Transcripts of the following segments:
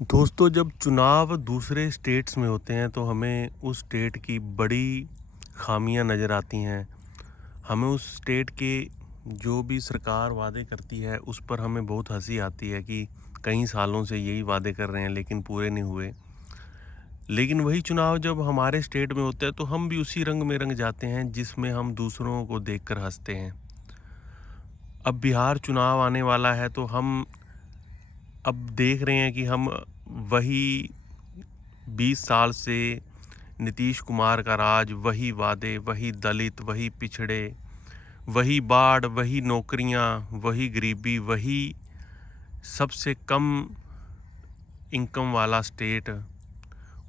दोस्तों, जब चुनाव दूसरे स्टेट्स में होते हैं तो हमें उस स्टेट की बड़ी खामियां नज़र आती हैं। हमें उस स्टेट के जो भी सरकार वादे करती है उस पर हमें बहुत हंसी आती है कि कई सालों से यही वादे कर रहे हैं लेकिन पूरे नहीं हुए। लेकिन वही चुनाव जब हमारे स्टेट में होते हैं तो हम भी उसी रंग में रंग जाते हैं जिसमें हम दूसरों को देखकर हंसते हैं। अब बिहार चुनाव आने वाला है तो हम अब देख रहे हैं कि हम वही 20 साल से नीतीश कुमार का राज, वही वादे, वही दलित, वही पिछड़े, वही बाढ़, वही नौकरियां, वही गरीबी, वही सबसे कम इनकम वाला स्टेट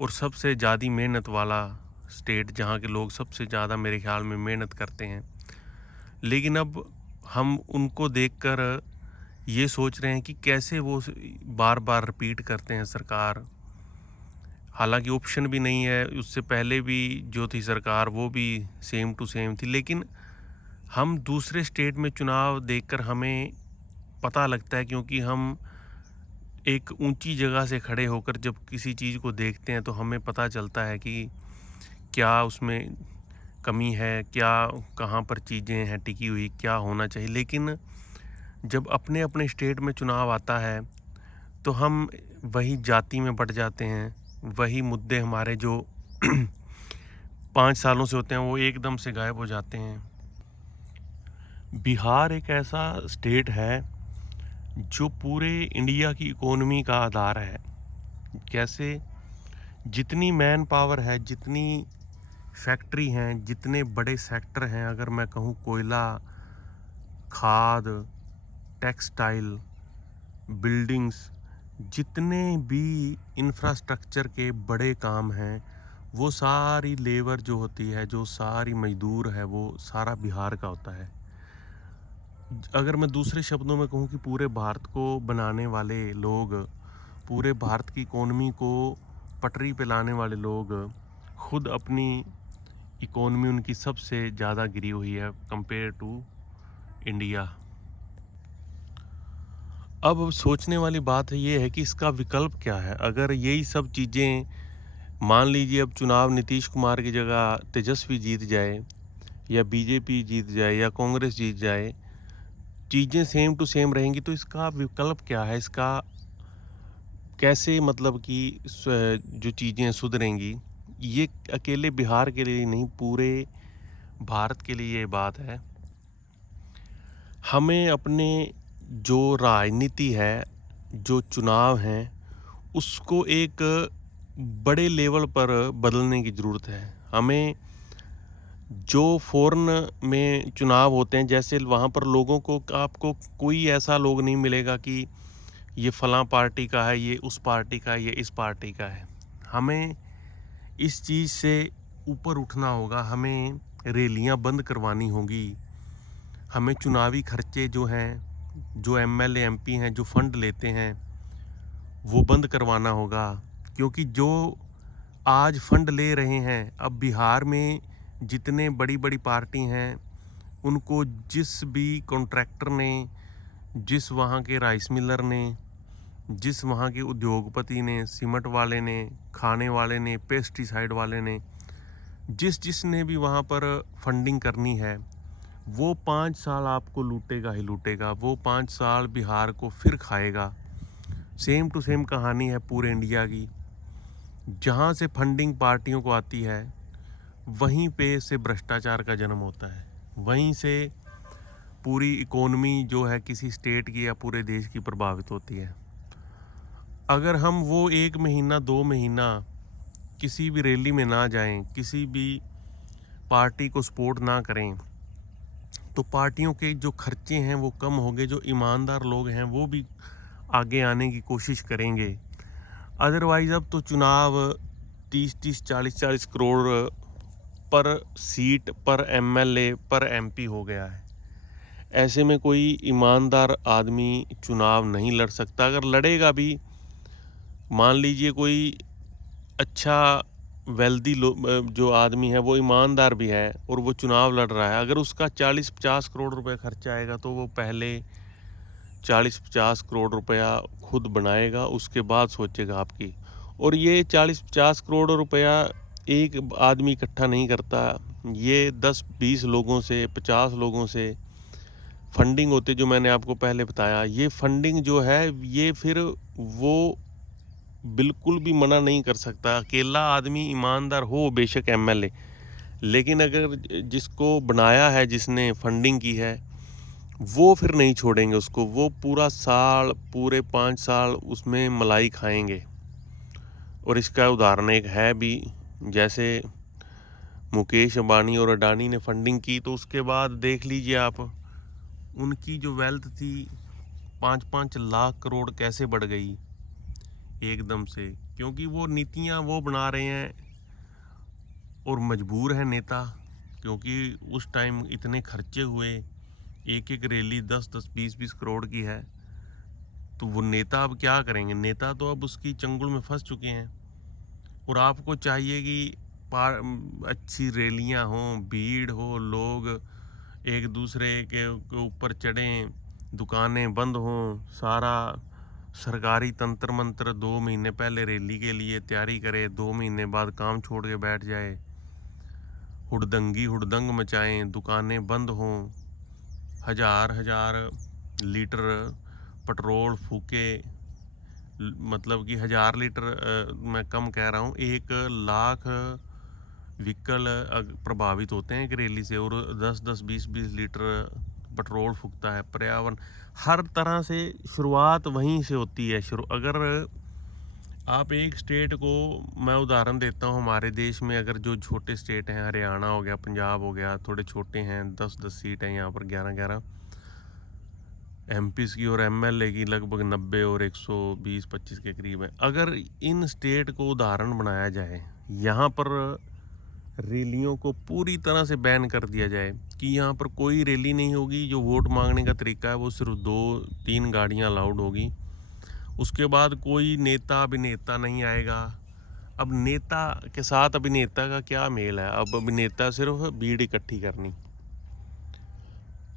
और सबसे ज़्यादा मेहनत वाला स्टेट, जहां के लोग सबसे ज़्यादा मेरे ख्याल में मेहनत करते हैं। लेकिन अब हम उनको देखकर ये सोच रहे हैं कि कैसे वो बार बार रिपीट करते हैं सरकार। हालांकि ऑप्शन भी नहीं है, उससे पहले भी जो थी सरकार वो भी सेम टू सेम थी। लेकिन हम दूसरे स्टेट में चुनाव देखकर हमें पता लगता है, क्योंकि हम एक ऊंची जगह से खड़े होकर जब किसी चीज़ को देखते हैं तो हमें पता चलता है कि क्या उसमें कमी है, क्या कहाँ पर चीज़ें हैं टिकी हुई, क्या होना चाहिए। लेकिन जब अपने अपने स्टेट में चुनाव आता है तो हम वही जाति में बट जाते हैं। वही मुद्दे हमारे जो 5 सालों से होते हैं वो एकदम से गायब हो जाते हैं। बिहार एक ऐसा स्टेट है जो पूरे इंडिया की इकोनॉमी का आधार है। कैसे? जितनी मैन पावर है, जितनी फैक्ट्री हैं, जितने बड़े सेक्टर हैं, अगर मैं कहूँ कोयला, खाद, टेक्सटाइल, बिल्डिंग्स, जितने भी इंफ्रास्ट्रक्चर के बड़े काम हैं, वो सारी लेबर जो होती है, जो सारी मजदूर है, वो सारा बिहार का होता है। अगर मैं दूसरे शब्दों में कहूँ कि पूरे भारत को बनाने वाले लोग, पूरे भारत की इकोनॉमी को पटरी पे लाने वाले लोग, खुद अपनी इकोनॉमी उनकी सबसे ज़्यादा गिरी हुई है कंपेयर टू इंडिया। अब सोचने वाली बात है ये है कि इसका विकल्प क्या है। अगर यही सब चीज़ें, मान लीजिए अब चुनाव नीतीश कुमार की जगह तेजस्वी जीत जाए, या बीजेपी जीत जाए, या कांग्रेस जीत जाए, चीज़ें सेम टू सेम रहेंगी, तो इसका विकल्प क्या है? इसका कैसे, मतलब कि जो चीज़ें सुधरेंगी? ये अकेले बिहार के लिए नहीं, पूरे भारत के लिए ये बात है। हमें अपने जो राजनीति है, जो चुनाव हैं, उसको एक बड़े लेवल पर बदलने की ज़रूरत है। हमें जो फ़ॉरेन में चुनाव होते हैं, जैसे वहाँ पर लोगों को, आपको कोई ऐसा लोग नहीं मिलेगा कि ये फ़लाँ पार्टी का है, ये उस पार्टी का है, ये इस पार्टी का है। हमें इस चीज़ से ऊपर उठना होगा, हमें रैलियाँ बंद करवानी होगी, हमें चुनावी खर्चे जो हैं, जो एमएलए एमपी हैं जो फ़ंड लेते हैं, वो बंद करवाना होगा। क्योंकि जो आज फंड ले रहे हैं, अब बिहार में जितने बड़ी बड़ी पार्टी हैं, उनको जिस भी कॉन्ट्रैक्टर ने, जिस वहाँ के राइस मिलर ने, जिस वहाँ के उद्योगपति ने, सीमेंट वाले ने, खाने वाले ने, पेस्टिसाइड वाले ने, जिसने भी वहाँ पर फंडिंग करनी है, वो 5 साल आपको लूटेगा ही लूटेगा। वो 5 साल बिहार को फिर खाएगा। सेम टू सेम कहानी है पूरे इंडिया की। जहाँ से फंडिंग पार्टियों को आती है, वहीं पे से भ्रष्टाचार का जन्म होता है। वहीं से पूरी इकोनॉमी जो है किसी स्टेट की या पूरे देश की प्रभावित होती है। अगर हम वो 1 महीना 2 महीना किसी भी रैली में ना जाएं, किसी भी पार्टी को सपोर्ट ना करें, तो पार्टियों के जो खर्चे हैं वो कम होंगे। जो ईमानदार लोग हैं वो भी आगे आने की कोशिश करेंगे। अदरवाइज़ अब तो चुनाव 30-30, 40-40 करोड़ पर सीट, पर एमएलए, पर एमपी हो गया है। ऐसे में कोई ईमानदार आदमी चुनाव नहीं लड़ सकता। अगर लड़ेगा भी, मान लीजिए कोई अच्छा वेल्दी जो आदमी है, वो ईमानदार भी है और वो चुनाव लड़ रहा है, अगर उसका 40-50 करोड़ रुपए खर्चा आएगा तो वो पहले 40-50 करोड़ रुपया खुद बनाएगा, उसके बाद सोचेगा आपकी। और ये 40-50 करोड़ रुपया एक आदमी इकट्ठा नहीं करता, ये 10-20 लोगों से, 50 लोगों से फंडिंग होती, जो मैंने आपको पहले बताया। ये फंडिंग जो है, ये फिर वो बिल्कुल भी मना नहीं कर सकता। अकेला आदमी ईमानदार हो बेशक एमएलए, लेकिन अगर जिसको बनाया है, जिसने फंडिंग की है, वो फिर नहीं छोड़ेंगे उसको। वो पूरा साल, पूरे 5 साल उसमें मलाई खाएंगे। और इसका उदाहरण एक है भी, जैसे मुकेश अंबानी और अडानी ने फंडिंग की, तो उसके बाद देख लीजिए आप, उनकी जो वेल्थ थी 5-5 लाख करोड़ कैसे बढ़ गई एकदम से, क्योंकि वो नीतियां वो बना रहे हैं। और मजबूर है नेता, क्योंकि उस टाइम इतने खर्चे हुए, एक एक रैली 10-10, 20-20 करोड़ की है। तो वो नेता अब क्या करेंगे? नेता तो अब उसकी चंगुल में फंस चुके हैं। और आपको चाहिए कि अच्छी रैलियां हों, भीड़ हो, लोग एक दूसरे के ऊपर चढ़ें, दुकानें बंद हों, सारा सरकारी तंत्र मंत्र 2 महीने पहले रैली के लिए तैयारी करे, 2 महीने बाद काम छोड़ के बैठ जाए, हुड़दंग मचाएं, दुकानें बंद हों, हजार लीटर पेट्रोल फूके, मतलब कि 1000 लीटर, मैं कम कह रहा हूँ, 1 लाख व्हीकल प्रभावित होते हैं एक रैली से, और 10-10, 20-20 लीटर पेट्रोल फूकता है। पर्यावरण, हर तरह से शुरुआत वहीं से होती है। अगर आप एक स्टेट को, मैं उदाहरण देता हूँ, हमारे देश में अगर जो छोटे स्टेट हैं, हरियाणा हो गया, पंजाब हो गया, थोड़े छोटे हैं, 10-10 सीट हैं यहाँ पर, 11-11 एमपीज़ की, और एमएलए की लगभग 90 और 120-25 के करीब है। अगर इन स्टेट को उदाहरण बनाया जाए, यहाँ पर रैलियों को पूरी तरह से बैन कर दिया जाए कि यहाँ पर कोई रैली नहीं होगी, जो वोट मांगने का तरीका है वो सिर्फ 2-3 गाड़ियाँ अलाउड होगी, उसके बाद कोई नेता अभिनेता नहीं आएगा। अब नेता के साथ अभिनेता का क्या मेल है? अब अभिनेता सिर्फ भीड़ इकट्ठी करनी।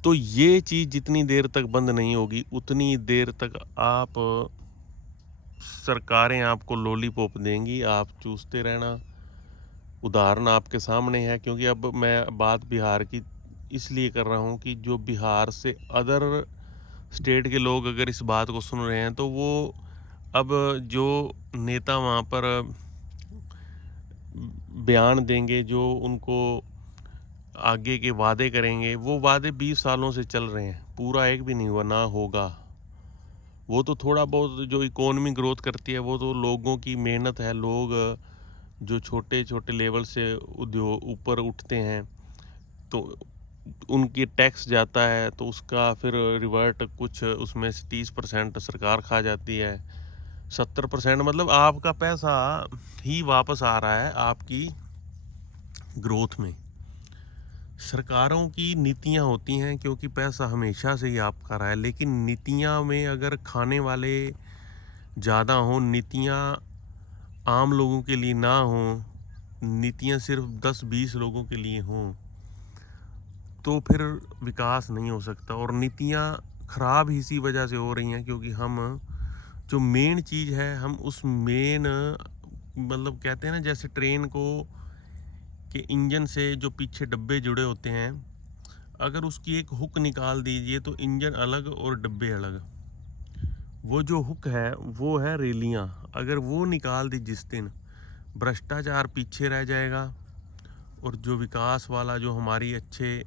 तो ये चीज़ जितनी देर तक बंद नहीं होगी, उतनी देर तक आप, सरकारें आपको लॉलीपॉप देंगी, आप चूसते रहना। उदाहरण आपके सामने है, क्योंकि अब मैं बात बिहार की इसलिए कर रहा हूँ कि जो बिहार से अदर स्टेट के लोग अगर इस बात को सुन रहे हैं, तो वो अब जो नेता वहाँ पर बयान देंगे, जो उनको आगे के वादे करेंगे, वो वादे 20 सालों से चल रहे हैं, पूरा एक भी नहीं हुआ, ना होगा। वो तो थोड़ा बहुत जो इकोनॉमी ग्रोथ करती है, वो तो लोगों की मेहनत है। लोग जो छोटे छोटे लेवल से उद्योग ऊपर उठते हैं, तो उनकी टैक्स जाता है, तो उसका फिर रिवर्ट कुछ उसमें से 30% सरकार खा जाती है। 70% मतलब आपका पैसा ही वापस आ रहा है आपकी ग्रोथ में। सरकारों की नीतियां होती हैं, क्योंकि पैसा हमेशा से ही आपका रहा है, लेकिन नीतियां में अगर खाने वाले ज़्यादा हों, नीतियां आम लोगों के लिए ना हों, नीतियां सिर्फ 10-20 लोगों के लिए हों, तो फिर विकास नहीं हो सकता। और नीतियां ख़राब इसी वजह से हो रही हैं, क्योंकि हम जो मेन चीज़ है, हम उस मेन, मतलब कहते हैं ना, जैसे ट्रेन को के इंजन से जो पीछे डब्बे जुड़े होते हैं, अगर उसकी एक हुक निकाल दीजिए तो इंजन अलग और डब्बे अलग। वो जो हुक है वो है रैलियाँ, अगर वो निकाल दी जिस दिन, भ्रष्टाचार पीछे रह जाएगा, और जो विकास वाला, जो हमारी अच्छे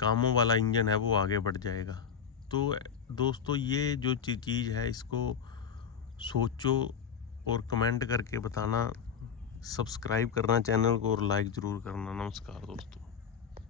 कामों वाला इंजन है, वो आगे बढ़ जाएगा। तो दोस्तों, ये जो चीज़ है, इसको सोचो और कमेंट करके बताना, सब्सक्राइब करना चैनल को, और लाइक ज़रूर करना। नमस्कार दोस्तों।